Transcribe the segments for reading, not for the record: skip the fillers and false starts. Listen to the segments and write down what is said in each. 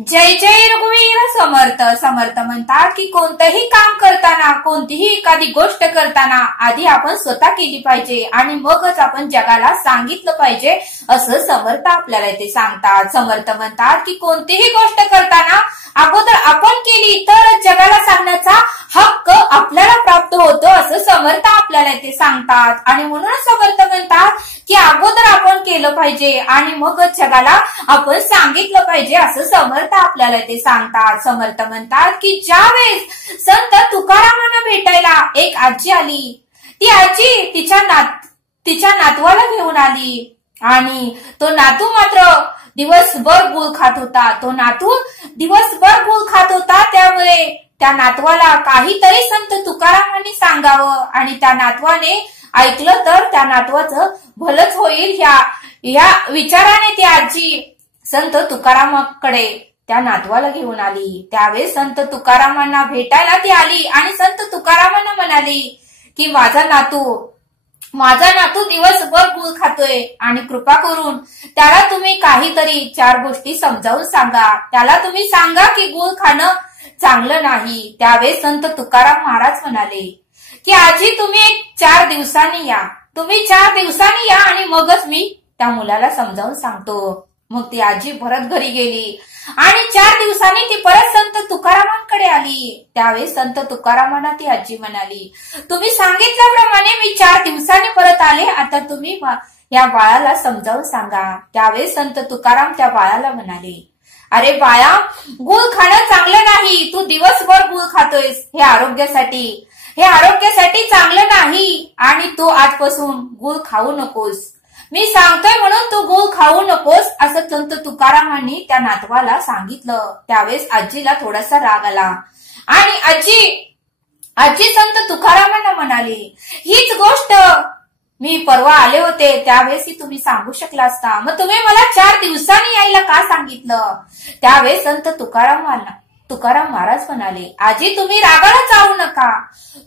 जय जय रघुवीर समर्थ समर्थ म्हणतात की कोणतंही काम करताना कोणतीही एखादी गोष्ट करताना आधी आपण स्वतः केली पाहिजे आणि मगच आपण जगाला सांगितलं पाहिजे असं समर्थ आपल्याला इथे सांगतात। समर्थ म्हणतात की कोणतीही गोष्ट करताना अगोदर आपण केली तरच जगाला सांगण्याचा हक्क आपल्याला प्राप्त होतो असं समर्थ आपल्याला इथे सांगतात। आणि म्हणूनच समर्थ म्हणतात की अगोदर आपण केलं पाहिजे आणि मगच जगाला आपण सांगितलं पाहिजे असं समर्थ आपल्याला इथे सांगतात। समर्थ म्हणतात की ज्यावेळेस संत तुकारामांना भेटायला एक आजी आली, ती आजी तिच्या नातवाला घेऊन आली आणि तो नातू मात्र दिवसभर गुळ खात होता। तो नातू दिवसभर गुळ खात होता, त्यामुळे त्या नातवाला काहीतरी संत तुकारामांनी सांगावं आणि त्या नातवाने ऐकलं तर त्या नातवाचं भलंच होईल या विचाराने ती आजी संत तुकारामाकडे त्या नातवाला घेऊन आली। त्यावेळेस संत तुकारामांना भेटायला ती आली आणि संत तुकारामांना म्हणाली की माझा नातू दिवसभर गुळ खातोय आणि कृपा करून त्याला तुम्ही काहीतरी 4 गोष्टी समजावून सांगा। त्याला तुम्ही सांगा की गुळ खाणं चांगलं नाही। त्यावेळेस संत तुकाराम महाराज म्हणाले की आजी तुम्ही 4 दिवसांनी या, तुम्ही 4 दिवसांनी या आणि मगच मी त्या मुलाला समजावून सांगतो। मग ती आजी परत घरी गेली आणि 4 दिवसांनी ती परत संत तुकारामांकडे आली। त्यावेळेस संत तुकारामांना ती आजी म्हणाली तुम्ही सांगितल्याप्रमाणे मी 4 दिवसांनी परत आले, आता तुम्ही या बाळाला समजावून सांगा। त्यावेळेस संत तुकाराम त्या बाळाला म्हणाले अरे बाळा, गुळ खाणं चांगलं नाही, तू दिवसभर गुळ खातोयस, हे आरोग्यासाठी चांगलं नाही आणि तू आजपासून गुळ खाऊ नकोस, मी सांगतोय म्हणून तू गुळ खाऊ नकोस असं संत तुकारामांनी त्या नातवाला सांगितलं। त्यावेळेस आजीला थोडासा राग आला आणि आजी संत तुकारामांना म्हणाली हीच गोष्ट मी परवा आले होते त्यावेळेस तुम्ही सांगू शकला असता, मग तुम्ही मला 4 दिवसांनी यायला का सांगितलं? त्यावेळेस संत तुकाराम महाराज म्हणाले आजी तुम्ही रागाला जाऊ नका,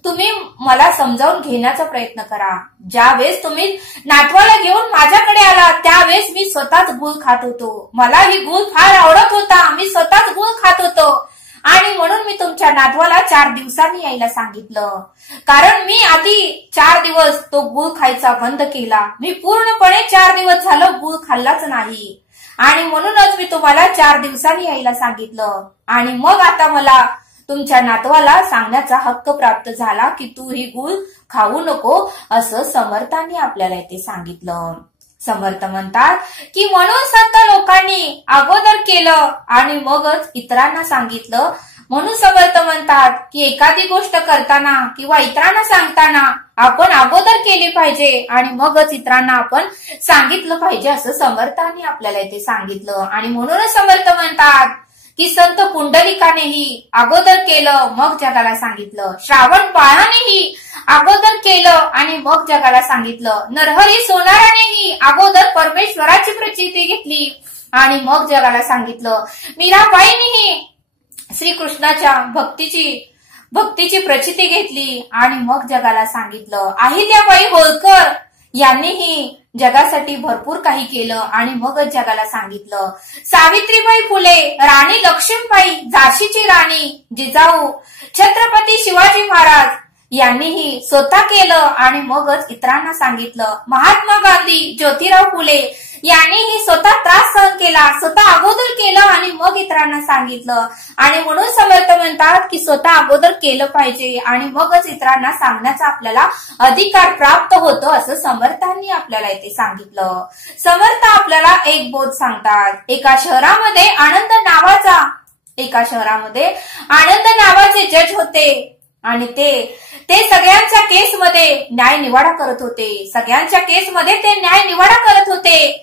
तुम्ही मला समजावून घेण्याचा प्रयत्न करा। ज्यावेळेस तुम्ही नातवाला घेऊन माझ्याकडे आला त्यावेळेस मी स्वतःच गुळ खात होतो, मला ही गुळ फार आवडत होता, मी स्वतःच गुळ खात होतो आणि म्हणून मी तुमच्या नातवाला 4 दिवसांनी यायला सांगितलं, कारण मी आधी 4 दिवस तो गुळ खायचा बंद केला, मी पूर्णपणे 4 दिवस झालं गुळ खाल्लाच नाही आणि म्हणूनच मी तुम्हाला 4 दिवसांनी यायला सांगितलं आणि मग आता मला तुमच्या नातवाला सांगण्याचा हक्क प्राप्त झाला की तू ही गुळ खाऊ नको असं समर्थांनी आपल्याला इथे सांगितलं। समर्थ म्हणतात की म्हणून संत लोकांनी अगोदर केलं आणि मगच इतरांना सांगितलं। म्हणून समर्थ म्हणतात की एखादी गोष्ट करताना किंवा इतरांना सांगताना आपण अगोदर केली पाहिजे आणि मगच इतरांना आपण सांगितलं पाहिजे असं समर्थांनी आपल्याला इथे सांगितलं। आणि म्हणूनच समर्थ म्हणतात की संत पुंडलिकानेही अगोदर केलं मग जगाला सांगितलं, श्रावण बाळानेही अगोदर केलं आणि मग जगाला सांगितलं, नरहरी सोनारानेही अगोदर परमेश्वराची प्रचिती घेतली आणि मग जगाला सांगितलं, मीराबाईनेही श्रीकृष्णाच्या भक्तीची प्रचिती घेतली आणि मग जगाला सांगितलं, अहिल्याबाई होळकर यांनीही जगासाठी भरपूर काही केलं आणि मगच जगाला सांगितलं, सावित्रीबाई फुले, राणी लक्ष्मीबाई, झाशीची राणी जिजाऊ, छत्रपती शिवाजी महाराज यांनीही स्वतः केलं आणि मगच इतरांना सांगितलं, महात्मा गांधी, ज्योतिराव फुले यांनीही स्वतः त्रास सहन केला, स्वतः अगोदर केलं आणि मग इतरांना सांगितलं। आणि म्हणून समर्थ म्हणतात की स्वतः अगोदर केलं पाहिजे आणि मगच इतरांना सांगण्याचा आपल्याला अधिकार प्राप्त होतो असं समर्थांनी आपल्याला इथे सांगितलं। समर्थ आपल्याला एक बोध सांगतात, एका शहरामध्ये आनंद नावाचे जज होते आणि ते सगळ्यांच्या केसमध्ये न्याय निवाडा करत होते।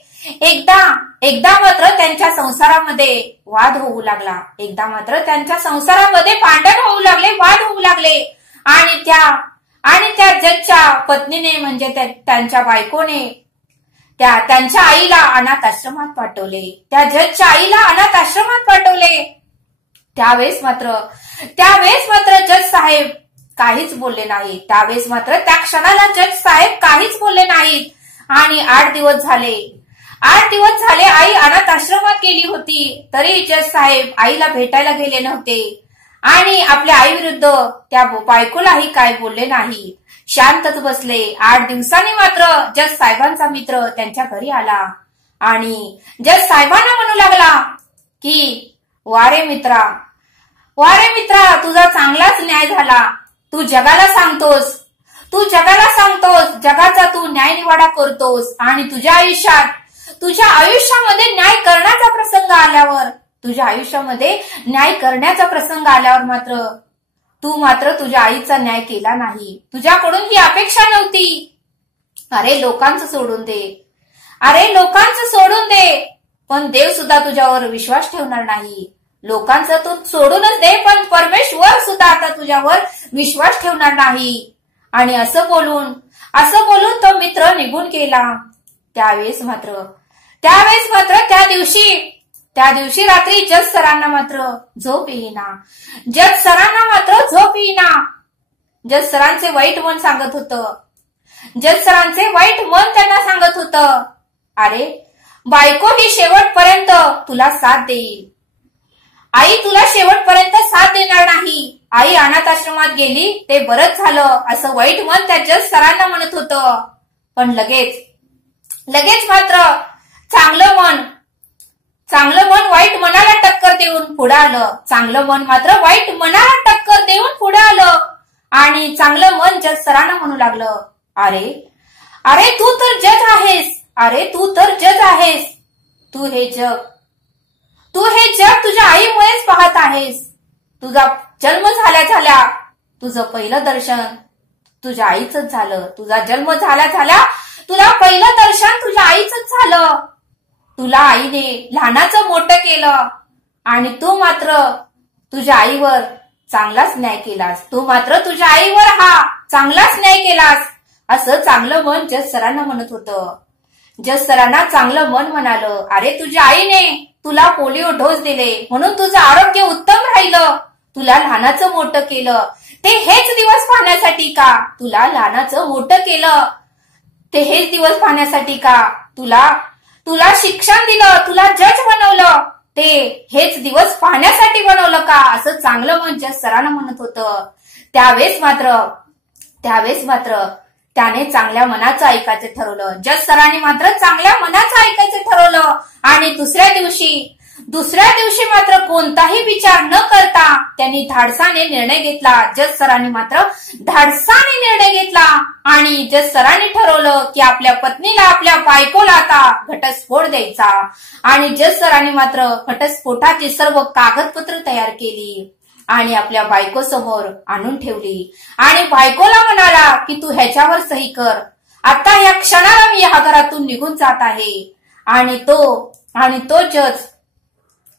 एकदा मात्र त्यांच्या संसारामध्ये वाद होऊ लागला, भांडण होऊ लागले, वाद होऊ लागले आणि त्या जजच्या पत्नीने म्हणजे त्यांच्या बायकोने त्यांच्या आईला अनाथ आश्रमात पाठवले। त्यावेळेस मात्र जज साहेब काहीच बोलले नाही, त्या क्षणाला जज साहेब काहीच बोलले नाहीत आणि 8 दिवस झाले 8 दिवस झाले आई अनाथ आश्रमात गेली होती, तरी जज साहेब आईला भेटायला गेले नव्हते आणि आपल्या आई विरुद्ध त्या बायकोलाही काय बोलले नाही, शांतच बसले. 8 दिवसांनी मात्र जज साहेबांचा मित्र त्यांच्या घरी आला आणि जज साहेबांना म्हणू लागला की वारे मित्रा, तुझा चांगलाच न्याय झाला. तू जगाला सांगतोस, जगाचा तू न्यायनिवाडा करतोस आणि तुझ्या आयुष्यामध्ये न्याय करण्याचा प्रसंग आल्यावर मात्र तुझ्या आईचा न्याय केला नाही. तुझ्याकडून ही अपेक्षा नव्हती. अरे लोकांचं सोडून दे, पण देव सुद्धा तुझ्यावर विश्वास ठेवणार नाही. लोकांचं तू सोडूनच दे, पण परमेश्वर सुद्धा आता तुझ्यावर विश्वास ठेवणार नाही. आणि असं बोलून तो मित्र निघून गेला. त्यावेळेस मात्र त्या दिवशी रात्री जज सरांना मात्र झोप येईना. जज सरांचे वाईट मन त्यांना सांगत होतं, अरे बायको ही शेवटपर्यंत तुला साथ देईल. आई तुला शेवटपर्यंत साथ देणार नाही. आई अनाथ आश्रमात गेली ते बरंच झालं, असं वाईट मन त्या जज सरांना म्हणत होतं. पण लगेच मात्र चांगलं मन वाईट मनाला टक्कर देऊन पुढे आलं. आणि चांगलं मन जज सरांना म्हणू लागलं, अरे तू तर जज आहेस. तू हे जग तुझ्या आईमुळेच पाहत आहेस. तुझा जन्म झाल्या तुझं पहिलं दर्शन तुझ्या आईचंच झालं. तुझा जन्म झाल्या तुला पहिलं दर्शन तुझ्या आईचंच झालं. तुला आईने लहानाचं मोठं केलं आणि तू मात्र तुझ्या आईवर चांगलाच न्याय केलास. असं चांगलं मन जज सरांना म्हणत होतं. जज सरांना चांगलं मन म्हणालं, अरे तुझ्या आईने तुला पोलिओ डोस दिले म्हणून तुझं आरोग्य उत्तम राहिलं. तुला लहानाचं मोठं केलं ते हेच दिवस पाहण्यासाठी का? तुला शिक्षण दिलं, तुला जज बनवलं ते हेच दिवस पाहण्यासाठी बनवलं का? असं चांगलं मन जज सरांना म्हणत होतं. त्यावेळेस मात्र त्याने चांगल्या मनाचं ऐकायचं ठरवलं. जज सरांनी मात्र चांगल्या मनाचं ऐकायचं ठरवलं आणि दुसऱ्या दिवशी मात्र कोणताही विचार न करता त्यांनी धाडसाने निर्णय घेतला. जज सरांनी मात्र धाडसाने निर्णय घेतला आणि जज सरांनी ठरवलं की आपल्या पत्नीला, आपल्या बायकोला आता घटस्फोट द्यायचा. आणि जज सरांनी मात्र घटस्फोटाची सर्व कागदपत्र तयार केली आणि आपल्या बायको समोर आणून ठेवली आणि बायकोला म्हणाला की तू ह्याच्यावर सही कर. आता या क्षणाला मी या घरातून निघून जात आहे. आणि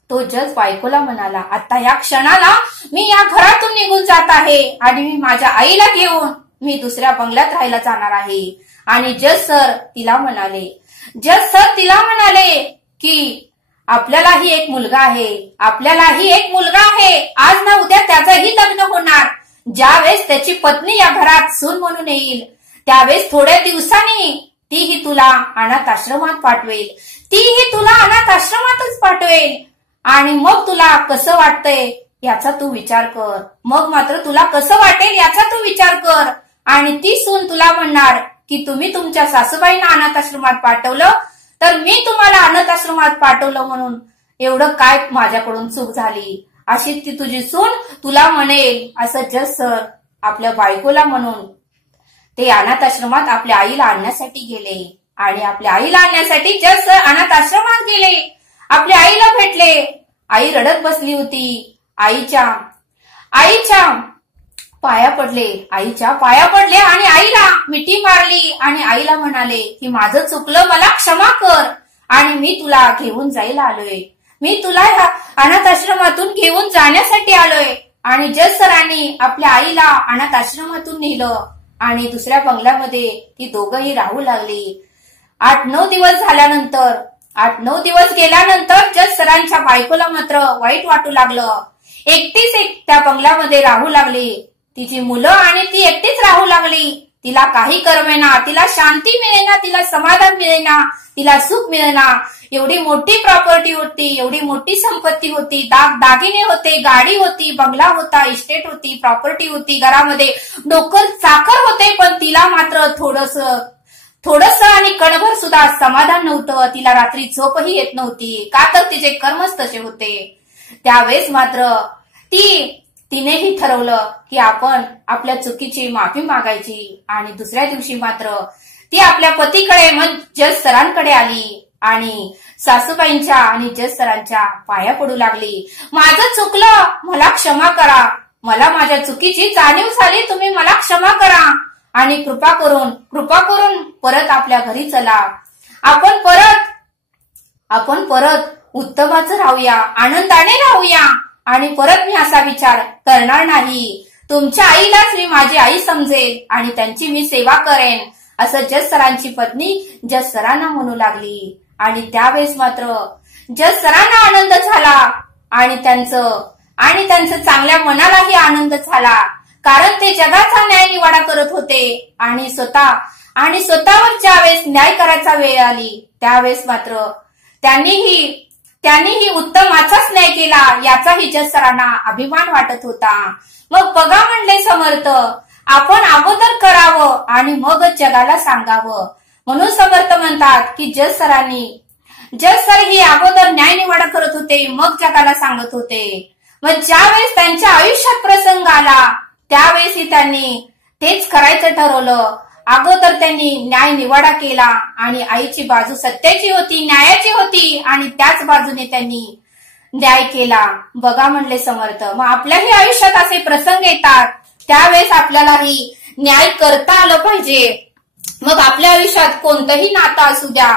तो जज बायकोला म्हणाला, आता या क्षणाला मी या घरातून निघून जात आहे आणि मी माझ्या आईला घेऊन मी दुसऱ्या बंगल्यात राहायला जाणार आहे. आणि जज सर तिला म्हणाले की आपल्यालाही एक मुलगा आहे. आज ना उद्या त्याचंही लग्न होणार. ज्यावेळेस त्याची पत्नी या घरात सून म्हणून येईल त्यावेळेस थोड्या दिवसांनी तीही तुला अनाथ आश्रमात पाठवेल. आणि मग तुला कसं वाटतंय याचा तू विचार कर. आणि ती सून तुला म्हणणार की तुम्ही तुमच्या सासूबाईंना अनाथ आश्रमात पाठवलं तर मी तुम्हाला अनाथ आश्रमात पाठवलं म्हणून एवढं काय माझ्याकडून चूक झाली, अशी ती तुझी सून तुला म्हणेल. असं जज सर आपल्या बायकोला म्हणून ते अनाथ आश्रमात आपल्या आईला आणण्यासाठी गेले. आणि आपल्या आईला आणण्यासाठी जज सर अनाथ आश्रमात गेले. आपल्या आईला भेटले. आई रडत बसली होती. आईच्या पाया पडले आणि आईला मिठी मारली आणि आईला म्हणाले की माझं चुकलं, मला क्षमा कर आणि मी तुला घेऊन जायला आलोय. मी तुला ह्या अनाथ आश्रमातून घेऊन जाण्यासाठी आलोय. आणि जज सरांनी आपल्या आईला अनाथ आश्रमातून नेलं आणि दुसऱ्या बंगल्यामध्ये ती दोघंही राहू लागली. 8-9 दिवस गेल्यानंतर जज सरांच्या बायकोला मात्र वाईट वाटू लागलं. एकटीच त्या बंगल्यामध्ये राहू लागली. तिची मुलं आणि ती एकटीच राहू लागली. तिला काही करमेना, तिला शांती मिळेना, तिला समाधान मिळेना, तिला सुख मिळेना. एवढी मोठी प्रॉपर्टी होती, एवढी मोठी संपत्ती होती, दागिने होते, गाडी होती, बंगला होता, इस्टेट होती, प्रॉपर्टी होती, घरामध्ये डोकर चाकर होते, पण तिला मात्र थोडस आणि कणभर सुद्धा समाधान नव्हतं. तिला रात्री झोपही येत नव्हती, का तर तिचे कर्मच तसे होते. त्यावेळेस मात्र तिनेही ठरवलं की आपण आपल्या चुकीची माफी मागायची. आणि दुसऱ्या दिवशी मात्र ती आपल्या पतीकडे जज सरांकडे आली आणि सासूबाईंच्या आणि जज सरांच्या पाया पडू लागली. माझं चुकलं, मला क्षमा करा, मला माझ्या चुकीची जाणीव झाली, तुम्ही मला क्षमा करा आणि कृपा करून परत आपल्या घरी चला. आपण परत उत्तमाचं राहूया, आनंदाने राहूया आणि परत मी असा विचार करणार नाही. तुमच्या आईलाच मी माझी आई समजेल आणि त्यांची मी सेवा करेन, असं जज सरांची पत्नी जज सरांना म्हणू लागली. आणि त्यावेळेस मात्र जज सरांना आनंद झाला आणि त्यांचं चांगल्या मनालाही आनंद झाला, कारण ते जगाचा न्याय निवाडा करत होते. आणि स्वतःवर ज्यावेळेस न्याय करायचा वेळ आली त्यावेळेस मात्र त्यांनीही उत्तमाचाच न्याय केला, याचाही जज सरांना अभिमान वाटत होता. मग बघा म्हणले समर्थ, आपण अगोदर करावं आणि मगच जगाला सांगावं. म्हणून समर्थ म्हणतात की जज सर ही अगोदर न्याय निवाडा करत होते, मग जगाला सांगत होते. मग ज्यावेळेस त्यांच्या आयुष्यात प्रसंग आला त्यावेळेस त्यांनी तेच करायचं ठरवलं. अगोदर त्यांनी न्याय निवाडा केला आणि आईची बाजू सत्याची होती, न्यायाची होती आणि त्याच बाजूने त्यांनी न्याय केला. बघा म्हणले समर्थ, मग आपल्याही आयुष्यात असे प्रसंग येतात, त्यावेळेस आपल्यालाही न्याय करता आलं पाहिजे. मग आपल्या आयुष्यात कोणतंही नातं असू द्या,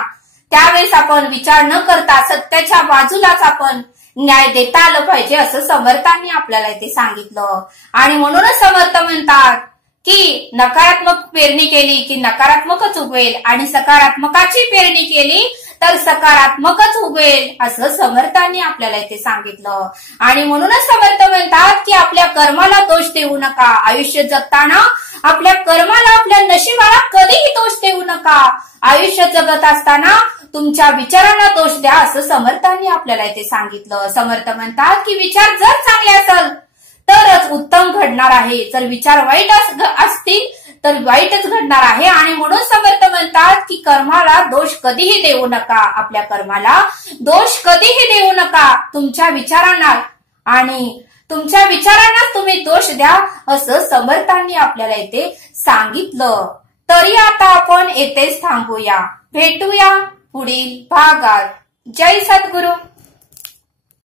त्यावेळेस आपण विचार न करता सत्याच्या बाजूलाच आपण न्याय देता आलं पाहिजे, असं समर्थांनी आपल्याला इथे सांगितलं. आणि म्हणूनच समर्थ म्हणतात की नकारात्मक पेरणी केली की नकारात्मकच उगवेल आणि सकारात्मकाची पेरणी केली तर सकारात्मकच उगवेल, असं समर्थांनी आपल्याला इथे सांगितलं. आणि म्हणूनच समर्थ म्हणतात की आपल्या कर्माला दोष देऊ नका. आयुष्य जगताना आपल्या कर्माला, आपल्या नशिबाला कधीही दोष देऊ नका. आयुष्य जगत असताना तुमच्या विचारांना दोष द्या, असं समर्थांनी आपल्याला इथे सांगितलं. समर्थ म्हणतात की विचार जर चांगले असेल तरच उत्तम घडणार आहे, जर विचार वाईट असतील तर वाईटच घडणार आहे. आणि म्हणून समर्थ म्हणतात की कर्माला दोष कधीही देऊ नका, आपल्या कर्माला दोष कधीही देऊ नका. तुमच्या विचारांना तुम्ही दोष द्या, असं समर्थांनी आपल्याला इथे सांगितलं. तरी आता आपण येथेच थांबूया, भेटूया पुढील भागात. जय सद्गुरू.